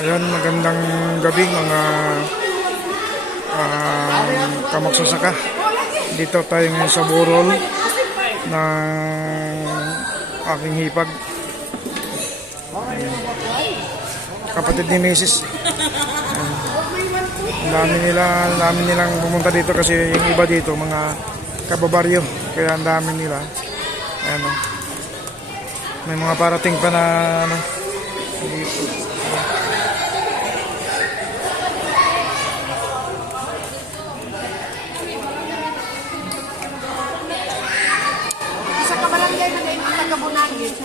Ayan, magandang gabi mga kamagsasaka. Dito tayo ngayon sa burol ng aking hipag. Kapatid ni Mrs. Ang dami nilang pumunta dito kasi yung iba dito mga kababaryo. Kaya ang dami nila. Ayan, may mga parating pa na dito.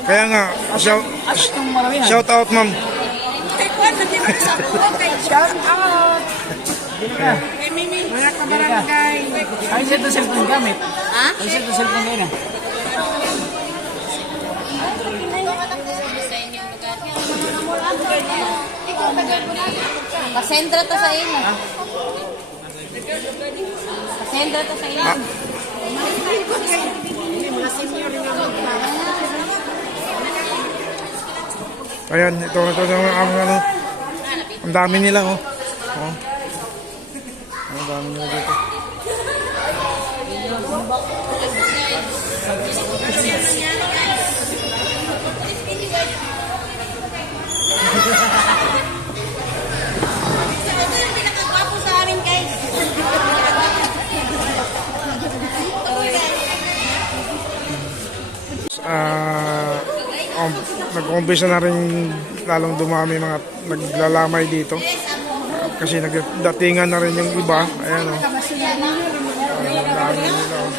Kaya nga, shout out ma'am. Shout out! Kay Mimi. Mga kabarangay. Ay, siya ito cellphone gamit. Ha? Ay, siya ito cellphone ngayon. Pasendra to sa inyo. Pasendra to sa inyo. Ayan, ito ang dami nila oh. Ang dami nila dito. Pinakagwapo sa amin, guys. Nag-umpisa na rin lalong dumami mga naglalamay dito. Kasi nagdatingan na rin yung iba. Ayan o. Ang dami nila o.